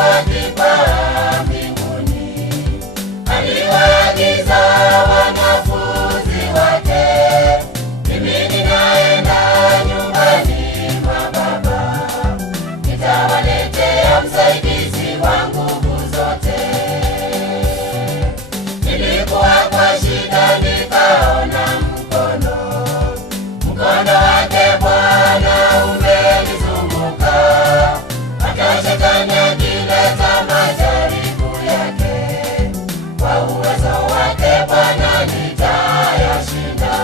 akipaa mbinguni, aliwaagiza wanafunzi wake, mimi ninaenda nyumbani mwa Baba, nitawaletea msaidizi wa nguvu zote. Nilikuwa kwa shida, nikaona mkono wake Bwana umenizunguka, hata shetani akileta majaribu yake, kwa uwezo wake Bwana nitayashinda.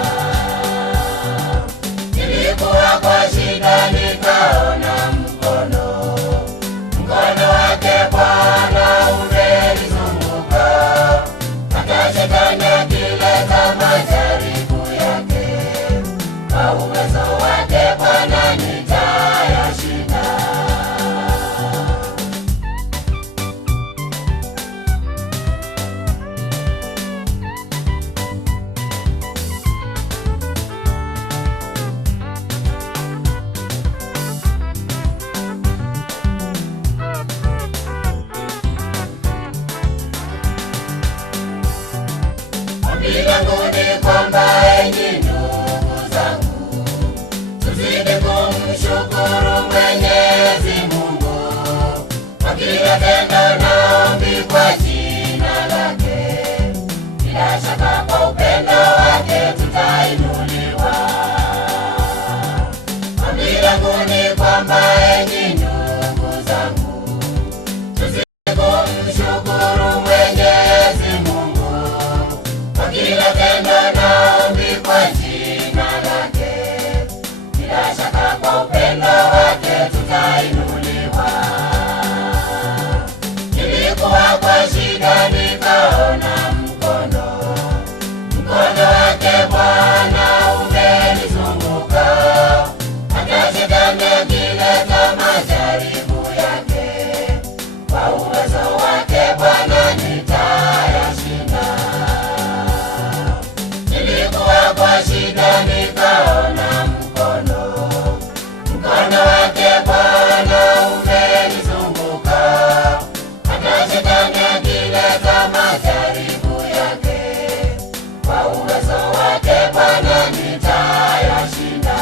Nilikuwa kwa shida, nikaona mkono wake Bwana umenizunguka, hata shetani akileta majaribu yake, kwa uwezo wake Bwana nitayashinda. Ombi langu ni kwamba enyi ndugu zangu, tuzidi kumshukuru Mwenyezi Mungu kwa kila tendo na ombi kwa jina lake. Bila shaka kwa upendo wake tutainuliwa. Ombi langu ni kwamba enyi ndugu zangu, tuzidi kumshukuru Mwenyezi Mungu kwa kila tendo na ombi kwa jina lake. Bila shaka kwa upendo wake tutainuliwa. Nilikuwa kwa shida, nikaona mkono wake Bwana umenizunguka, hata shetani akileta majaribu yake, kwa uwezo wake Bwana nitayashinda. Nilikuwa kwa shida, nikaona mkono wake Bwana umenizunguka, hata shetani akileta majaribu yake, kwa uwezo wake Bwana nitayashinda.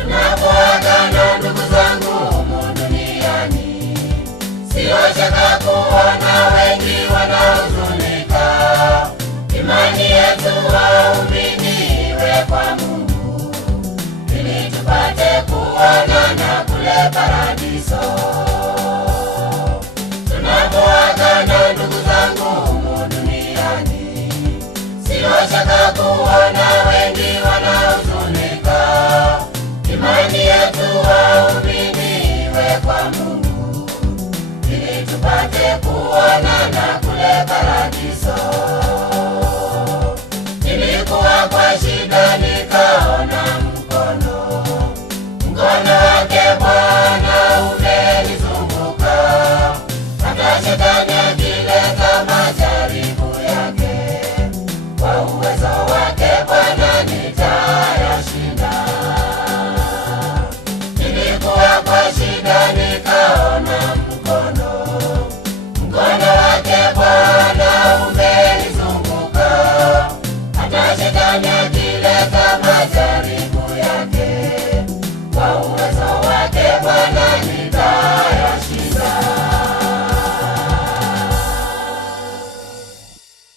Tunapoagana ndugu zangu humu duniani, sio shaka kuona wengi wanahuzunika. Imani yetu waumini iwe kwa Mungu, ili tupate kuonana kule paradiso. Tunapoagana ndugu zangu humu duniani, sio shaka kuona wengi wanahuzunika. Imani yetu waumini iwe kwa Mungu, ili tupate kuonana